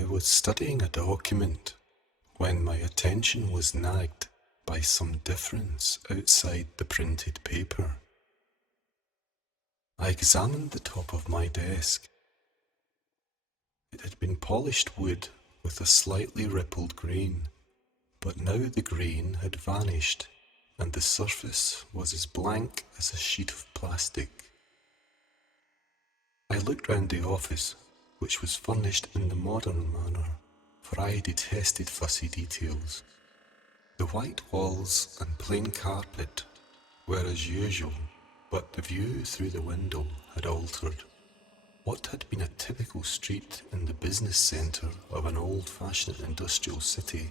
I was studying a document when my attention was nagged by some difference outside the printed paper. I examined the top of my desk. It had been polished wood with a slightly rippled grain, but now the grain had vanished and the surface was as blank as a sheet of plastic. I looked round the office, which was furnished in the modern manner, for I detested fussy details. The white walls and plain carpet were as usual, but the view through the window had altered. What had been a typical street in the business centre of an old-fashioned industrial city,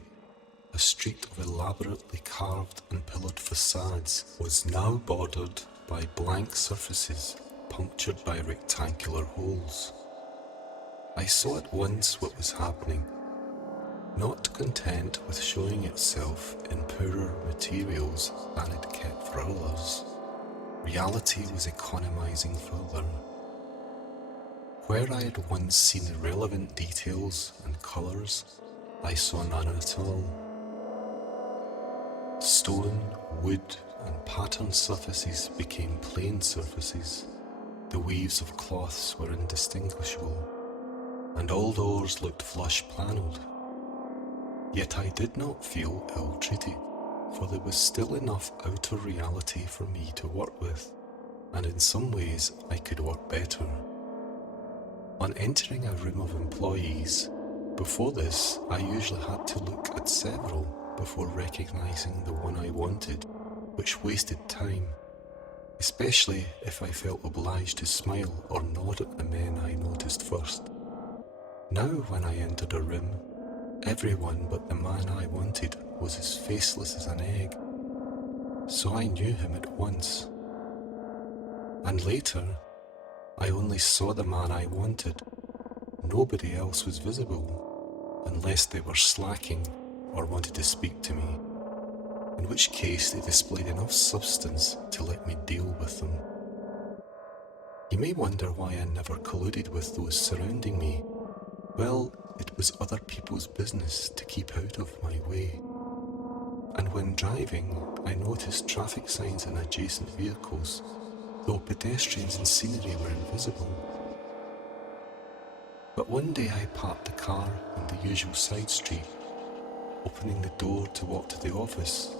a street of elaborately carved and pillared facades, was now bordered by blank surfaces punctured by rectangular holes. I saw at once what was happening. Not content with showing itself in poorer materials than it kept for others, reality was economizing further. Where I had once seen irrelevant details and colours, I saw none at all. Stone, wood, and patterned surfaces became plain surfaces. The weaves of cloths were indistinguishable, and all doors looked flush-panelled. Yet I did not feel ill-treated, for there was still enough outer reality for me to work with, and in some ways I could work better. On entering a room of employees, before this I usually had to look at several before recognising the one I wanted, which wasted time, especially if I felt obliged to smile or nod at the men I noticed first. Now when I entered a room, everyone but the man I wanted was as faceless as an egg, so I knew him at once. And later, I only saw the man I wanted. Nobody else was visible, unless they were slacking or wanted to speak to me, in which case they displayed enough substance to let me deal with them. You may wonder why I never colluded with those surrounding me. Well, it was other people's business to keep out of my way. And when driving, I noticed traffic signs in adjacent vehicles, though pedestrians and scenery were invisible. But one day I parked the car in the usual side street, opening the door to walk to the office,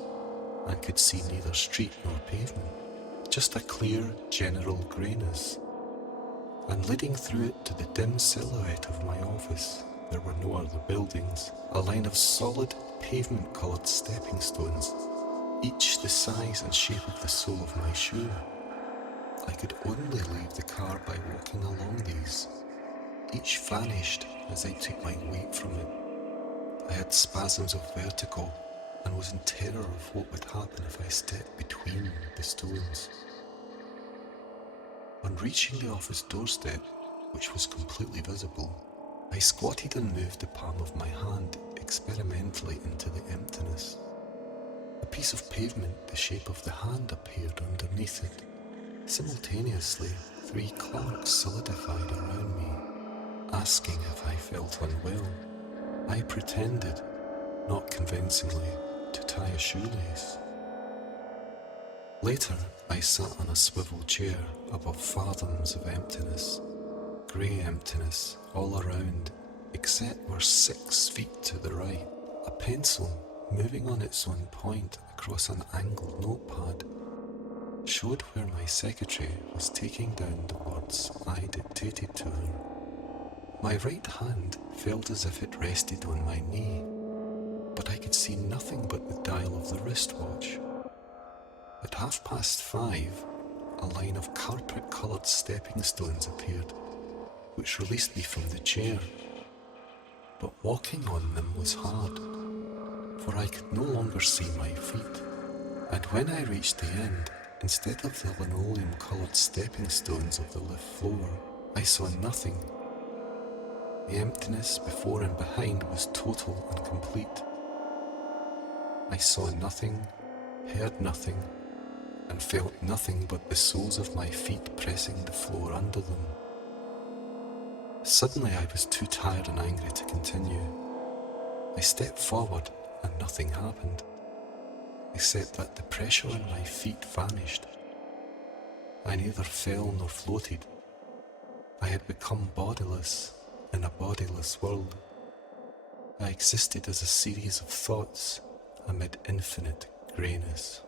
and could see neither street nor pavement, just a clear general greyness. And leading through it to the dim silhouette of my office, there were no other buildings, a line of solid pavement-coloured stepping stones, each the size and shape of the sole of my shoe. I could only leave the car by walking along these. Each vanished as I took my weight from it. I had spasms of vertigo and was in terror of what would happen if I stepped between the stones. On reaching the office doorstep, which was completely visible, I squatted and moved the palm of my hand experimentally into the emptiness. A piece of pavement the shape of the hand appeared underneath it. Simultaneously, 3 clerks solidified around me, asking if I felt unwell. I pretended, not convincingly, to tie a shoelace. Later, I sat on a swivel chair above fathoms of emptiness, grey emptiness all around, except where 6 feet to the right, a pencil, moving on its own point across an angled notepad, showed where my secretary was taking down the words I dictated to her. My right hand felt as if it rested on my knee, but I could see nothing but the dial of the wristwatch. At 5:30, a line of carpet-coloured stepping stones appeared, which released me from the chair. But walking on them was hard, for I could no longer see my feet, and when I reached the end, instead of the linoleum-coloured stepping stones of the lift floor, I saw nothing. The emptiness before and behind was total and complete. I saw nothing, heard nothing, and felt nothing but the soles of my feet pressing the floor under them. Suddenly I was too tired and angry to continue. I stepped forward and nothing happened, except that the pressure on my feet vanished. I neither fell nor floated. I had become bodiless in a bodiless world. I existed as a series of thoughts amid infinite greyness.